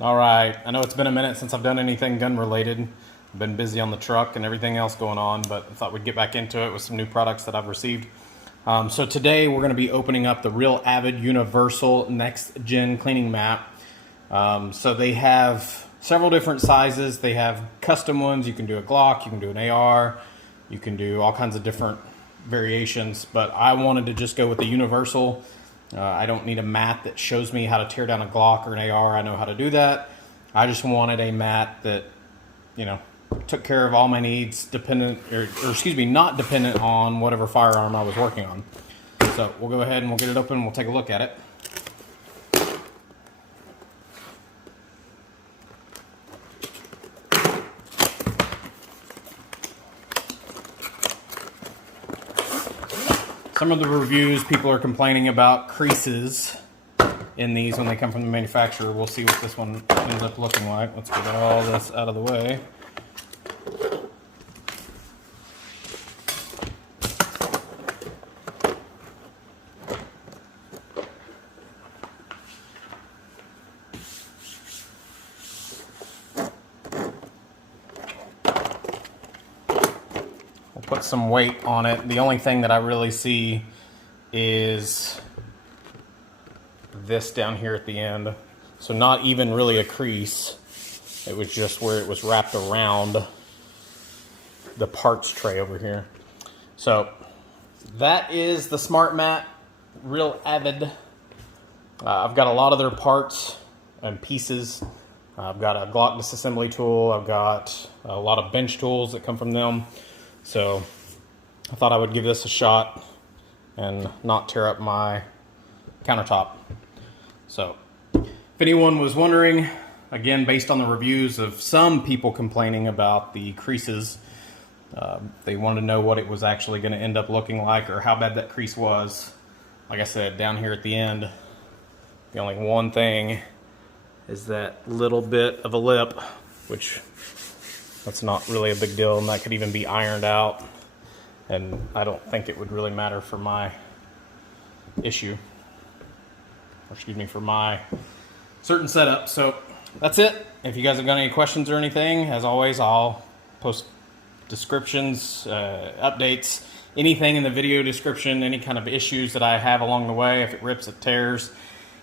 All right, I know it's been a minute since I've done anything gun related. I've been busy on the truck and everything else going on, but I thought we'd get back into it with some new products that I've received. So today we're going to be opening up the Real Avid Universal Next Gen Cleaning Mat. So they have several different sizes. They have custom ones. You can do a Glock, you can do an AR, you can do all kinds of different variations, but I wanted to just go with the Universal. I don't need a mat that shows me how to tear down a Glock or an AR. I know how to do that. I just wanted a mat that, you know, took care of all my needs, not dependent on whatever firearm I was working on. So we'll go ahead and we'll get it open. We'll take a look at it. Some of the reviews, people are complaining about creases in these when they come from the manufacturer. We'll see what this one ends up looking like. Let's get all this out of the way. Put some weight on it. The only thing that I really see is this down here at the end. So not even really a crease. It was just where it was wrapped around the parts tray over here. So that is the Smart Mat, Real Avid. I've got a lot of their parts and pieces. I've got a Glock disassembly tool. I've got a lot of bench tools that come from them. So I thought I would give this a shot and not tear up my countertop. So if anyone was wondering, again, based on the reviews of some people complaining about the creases, they wanted to know what it was actually going to end up looking like or how bad that crease was. Like I said, down here at the end, the only one thing is that little bit of a lip, which that's not really a big deal, and that could even be ironed out, and I don't think it would really matter for my issue, or excuse me, for my certain setup. So that's it. If you guys have got any questions or anything, as always, I'll post descriptions, updates, anything in the video description, any kind of issues that I have along the way, if it rips, it tears,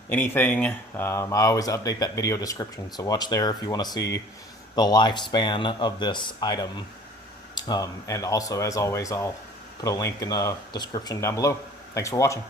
anything, I always update that video description, so watch there if you want to see the lifespan of this item. And also, as always, I'll put a link in the description down below. Thanks for watching.